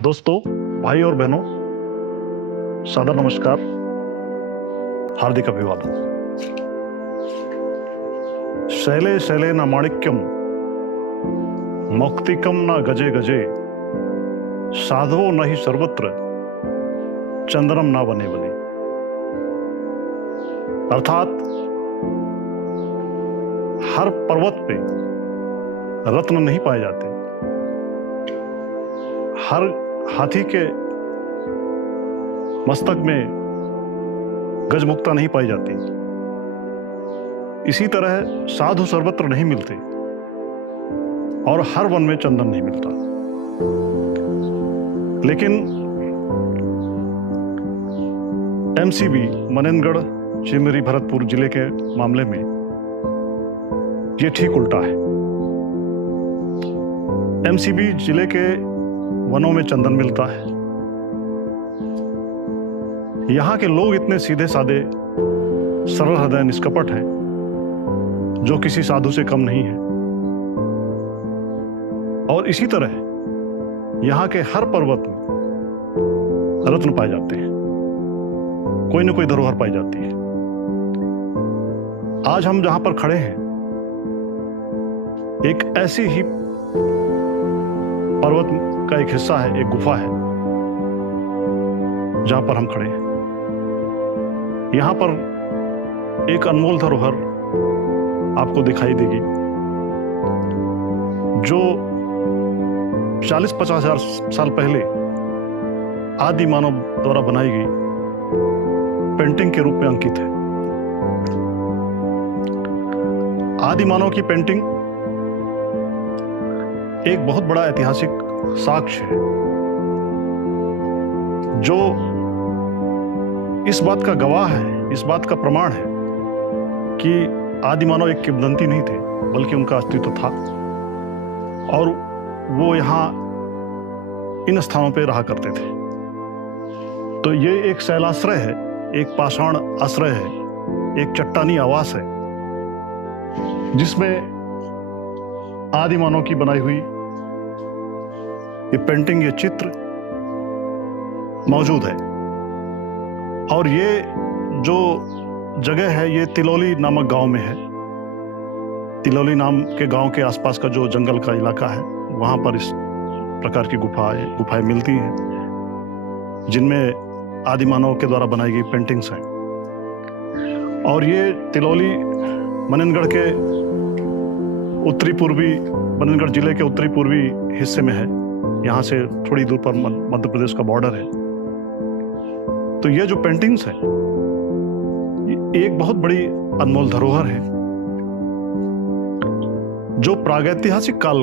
दोस्तों, भाई और बहनों, सादर नमस्कार, हार्दिक अभिवादन। शैले शैले न माणिक्यम मौक्तिकम न गजे गजे साधवो न ही सर्वत्र चंद्रम न बने बने। अर्थात हर पर्वत पे रत्न नहीं पाए जाते, हर हाथी के मस्तक में गजमुक्ता नहीं पाई जाती। इसी तरह साधु सर्वत्र नहीं मिलते और हर वन में चंदन नहीं मिलता। लेकिन एमसीबी मनेंद्रगढ़ चिमरी भरतपुर जिले के मामले में ये ठीक उल्टा है। एमसीबी जिले के वनों में चंदन मिलता है। यहाँ के लोग इतने सीधे साधे, सरल हृदय, निष्कपट हैं, जो किसी साधु से कम नहीं है। और इसी तरह यहाँ के हर पर्वत में रत्न पाए जाते हैं, कोई न कोई धरोहर पाई जाती है। आज हम जहां पर खड़े हैं, एक ऐसी ही पर्वत का एक हिस्सा है, एक गुफा है जहां पर हम खड़े हैं। यहां पर एक अनमोल धरोहर आपको दिखाई देगी, जो 40-50 हजार साल पहले आदि मानव द्वारा बनाई गई पेंटिंग के रूप में अंकित है। आदि मानव की पेंटिंग एक बहुत बड़ा ऐतिहासिक साक्ष्य है, जो इस बात का गवाह है, इस बात का प्रमाण है कि आदि मानव एक किंवदंती नहीं थे, बल्कि उनका अस्तित्व था और वो यहाँ इन स्थानों पे रहा करते थे। तो ये एक शैलाश्रय है, एक पाषाण आश्रय है, एक चट्टानी आवास है, जिसमें आदि मानव की बनाई हुई ये पेंटिंग, ये चित्र मौजूद है। और ये जो जगह है, ये तिलौली नामक गांव में है। तिलौली नाम के गांव के आसपास का जो जंगल का इलाका है, वहां पर इस प्रकार की गुफाएं मिलती हैं, जिनमें आदि मानव के द्वारा बनाई गई पेंटिंग्स हैं। और ये तिलौली मनेंद्रगढ़ के उत्तरी पूर्वी, मनेंद्रगढ़ जिले के उत्तरी पूर्वी हिस्से में है। यहाँ से थोड़ी दूर पर मध्य प्रदेश का बॉर्डर है। तो ये जो पेंटिंग्स है, एक बहुत बड़ी अनमोल धरोहर है, जो प्रागैतिहासिक काल,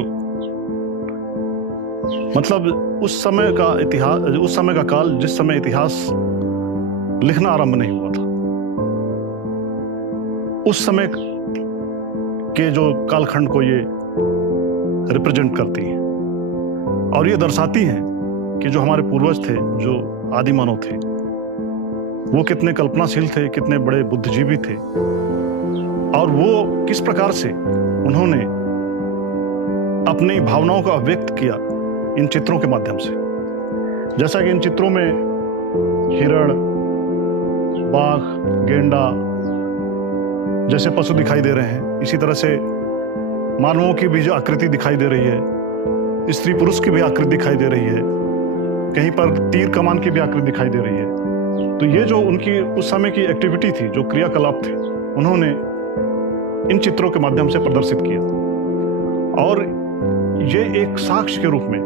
मतलब उस समय का इतिहास, उस समय का काल जिस समय इतिहास लिखना आरंभ नहीं हुआ था, उस समय के जो कालखंड को ये रिप्रेजेंट करती हैं और ये दर्शाती हैं कि जो हमारे पूर्वज थे, जो आदि मानव थे, वो कितने कल्पनाशील थे, कितने बड़े बुद्धिजीवी थे, और वो किस प्रकार से उन्होंने अपनी भावनाओं को अभिव्यक्त किया इन चित्रों के माध्यम से। जैसा कि इन चित्रों में हिरण, बाघ, गेंडा जैसे पशु दिखाई दे रहे हैं, इसी तरह से मानवों की भी जो आकृति दिखाई दे रही है, स्त्री पुरुष की भी आकृति दिखाई दे रही है, कहीं पर तीर कमान की भी आकृति दिखाई दे रही है। तो ये जो उनकी उस समय की एक्टिविटी थी, जो क्रियाकलाप थे, उन्होंने इन चित्रों के माध्यम से प्रदर्शित किया। और ये एक साक्ष्य के रूप में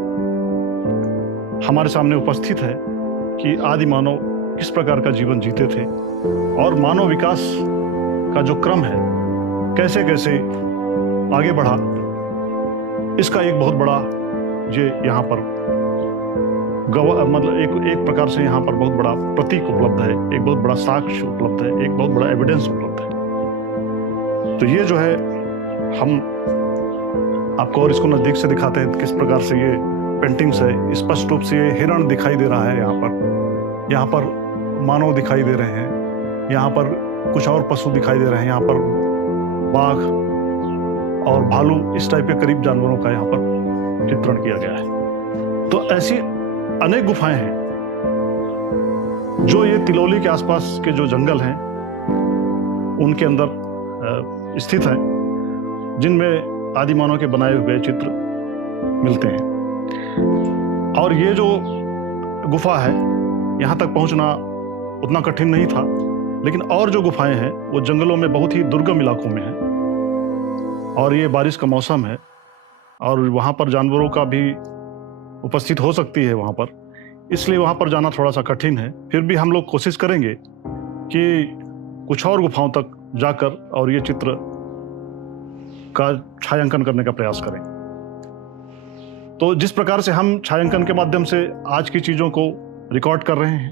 हमारे सामने उपस्थित है कि आदि मानव किस प्रकार का जीवन जीते थे और मानव विकास का जो क्रम है, कैसे कैसे आगे बढ़ा। इसका एक बहुत बड़ा ये यहाँ पर मतलब एक प्रकार से यहाँ पर बहुत बड़ा प्रतीक उपलब्ध है, एक बहुत बड़ा साक्ष्य उपलब्ध है, एक बहुत बड़ा एविडेंस उपलब्ध है। तो ये जो है, हम आपको और इसको नजदीक से दिखाते हैं किस प्रकार से ये पेंटिंग्स है। स्पष्ट रूप से ये हिरण दिखाई दे रहा है, यहाँ पर मानव दिखाई दे रहे हैं, यहाँ पर कुछ और पशु दिखाई दे रहे हैं, यहाँ पर बाघ और भालू, इस टाइप के करीब जानवरों का यहाँ पर चित्रण किया गया है। तो ऐसी अनेक गुफाएं हैं जो ये तिलौली के आसपास के जो जंगल हैं उनके अंदर स्थित हैं, जिनमें आदि मानव के बनाए हुए चित्र मिलते हैं। और ये जो गुफा है, यहाँ तक पहुँचना उतना कठिन नहीं था, लेकिन और जो गुफाएं हैं वो जंगलों में बहुत ही दुर्गम इलाकों में हैं, और ये बारिश का मौसम है और वहाँ पर जानवरों का भी उपस्थित हो सकती है वहाँ पर, इसलिए वहाँ पर जाना थोड़ा सा कठिन है। फिर भी हम लोग कोशिश करेंगे कि कुछ और गुफाओं तक जाकर और ये चित्र का छायांकन करने का प्रयास करें। तो जिस प्रकार से हम छायांकन के माध्यम से आज की चीज़ों को रिकॉर्ड कर रहे हैं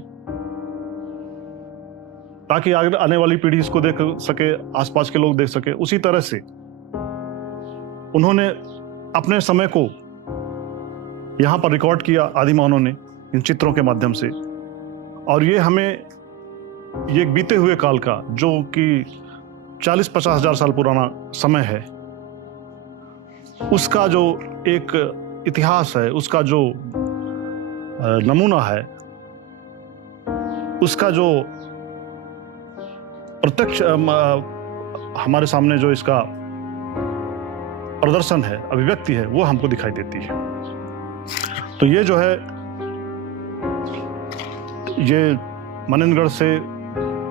ताकि आगे आने वाली पीढ़ी इसको देख सके, आसपास के लोग देख सके, उसी तरह से उन्होंने अपने समय को यहाँ पर रिकॉर्ड किया आदि मानव ने इन चित्रों के माध्यम से। और ये हमें ये बीते हुए काल का, जो कि 40-50 हजार साल पुराना समय है, उसका जो एक इतिहास है, उसका जो नमूना है, उसका जो प्रत्यक्ष हमारे सामने जो इसका प्रदर्शन है, अभिव्यक्ति है, वो हमको दिखाई देती है। तो ये जो है, ये मनेंद्रगढ़ से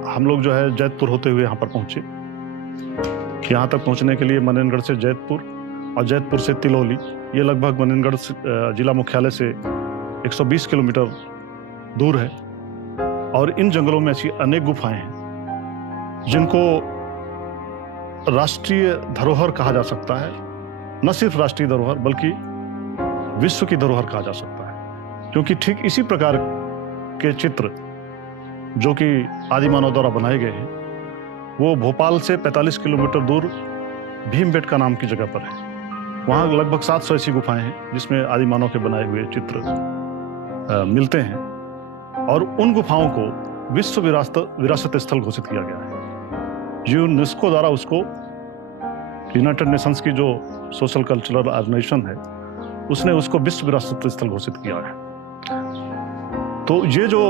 हम लोग जो है जैतपुर होते हुए यहाँ पर पहुँचे। यहाँ तक पहुँचने के लिए मनेंद्रगढ़ से जैतपुर और जैतपुर से तिलौली, ये लगभग मनेंद्रगढ़ जिला मुख्यालय से 120 किलोमीटर दूर है। और इन जंगलों में ऐसी अनेक गुफाएं हैं जिनको राष्ट्रीय धरोहर कहा जा सकता है। न सिर्फ राष्ट्रीय धरोहर बल्कि विश्व की धरोहर कहा जा सकता है, क्योंकि ठीक इसी प्रकार के चित्र जो कि आदि मानव द्वारा बनाए गए हैं, वो भोपाल से 45 किलोमीटर दूर भीमबेटका नाम की जगह पर है। वहाँ लगभग 700 ऐसी गुफाएं हैं जिसमें आदि मानव के बनाए हुए चित्र मिलते हैं, और उन गुफाओं को विश्व विरासत स्थल घोषित किया गया है। यूनेस्को द्वारा उसको, यूनाइटेड नेशंस की जो सोशल कल्चरल ऑर्गेनाइजेशन है, उसने उसको विश्व विरासत स्थल घोषित किया है। तो ये जो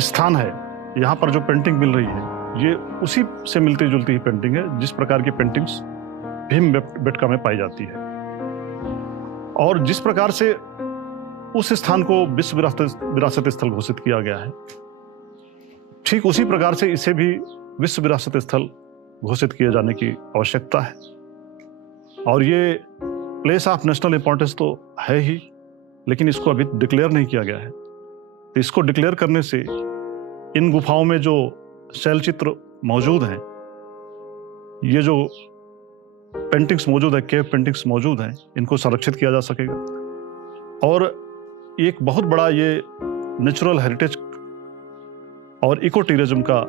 स्थान है, यहाँ पर जो पेंटिंग मिल रही है, ये उसी से मिलती जुलती ही पेंटिंग है जिस प्रकार की पेंटिंग्स भीमबेटका में पाई जाती है। और जिस प्रकार से उस स्थान को विश्व विरासत स्थल घोषित किया गया है, ठीक उसी प्रकार से इसे भी विश्व विरासत स्थल घोषित किए जाने की आवश्यकता है। और ये प्लेस ऑफ नेशनल इंपॉर्टेंस तो है ही, लेकिन इसको अभी डिक्लेयर नहीं किया गया है। तो इसको डिक्लेयर करने से इन गुफाओं में जो शैल चित्र मौजूद हैं, ये जो पेंटिंग्स मौजूद है, केव पेंटिंग्स मौजूद हैं, इनको संरक्षित किया जा सकेगा। और एक बहुत बड़ा ये नेचुरल हेरिटेज और इको टूरिज्म का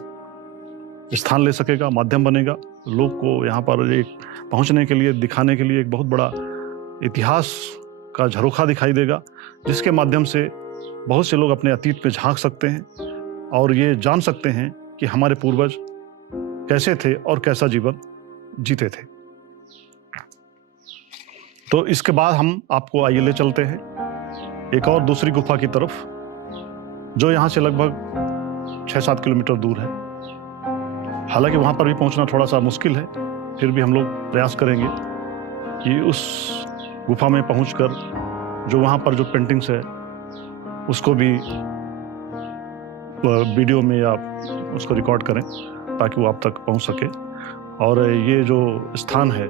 स्थान ले सकेगा, माध्यम बनेगा। लोग को यहाँ पर एक पहुँचने के लिए, दिखाने के लिए एक बहुत बड़ा इतिहास का झरोखा दिखाई देगा, जिसके माध्यम से बहुत से लोग अपने अतीत में झांक सकते हैं और ये जान सकते हैं कि हमारे पूर्वज कैसे थे और कैसा जीवन जीते थे। तो इसके बाद हम आपको आइए ले चलते हैं एक और दूसरी गुफा की तरफ, जो यहाँ से लगभग 6-7 किलोमीटर दूर है। हालांकि वहाँ पर भी पहुँचना थोड़ा सा मुश्किल है, फिर भी हम लोग प्रयास करेंगे कि उस गुफा में पहुँचकर जो वहाँ पर जो पेंटिंग्स है उसको भी वीडियो में या उसको रिकॉर्ड करें ताकि वो आप तक पहुँच सके। और ये जो स्थान है,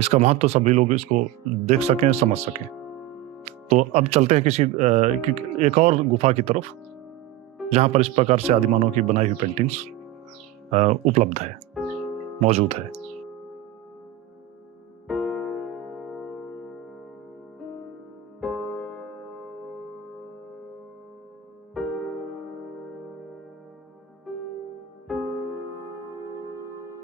इसका महत्व तो सभी लोग इसको देख सकें, समझ सकें। तो अब चलते हैं किसी एक और गुफा की तरफ, जहाँ पर इस प्रकार से आदि मानव की बनाई हुई पेंटिंग्स उपलब्ध है, मौजूद है।